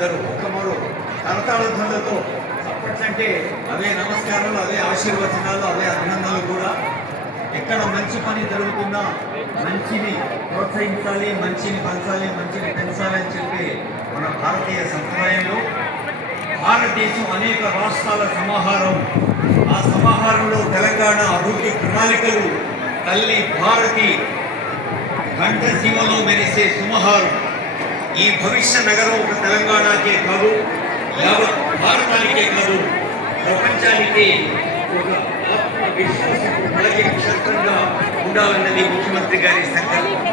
ఇద్దరు ఒకమరు కరతాళ ధ్వనులతో చప్పట్లంటే అవే నమస్కారాలు, అవే ఆశీర్వచనాలు, అవే అభినందనలు కూడా. ఎక్కడ మంచి పని జరుగుతున్నా మంచిని ప్రోత్సహించాలి, మంచిని పంచాలి, మంచిని పెంచాలి అని చెప్పి మన భారతీయ సంప్రదాయంలో భారతదేశం అనేక రాష్ట్రాల సమాహారం. ఆ సమాహారంలో తెలంగాణ అభివృద్ధి ప్రణాళికలు తల్లి భారతి కంఠసీమలో మెరిసే సుమహారం. ఈ భవిష్య నగరం ఒక తెలంగాణకే కాదు, యావత్ భారతానికే కాదు, ప్రపంచానికి ఒక ఆత్మవిశ్వాసపు కలిగే క్షేత్రంగా ఉండాలన్నది ముఖ్యమంత్రి గారి సంకల్పం.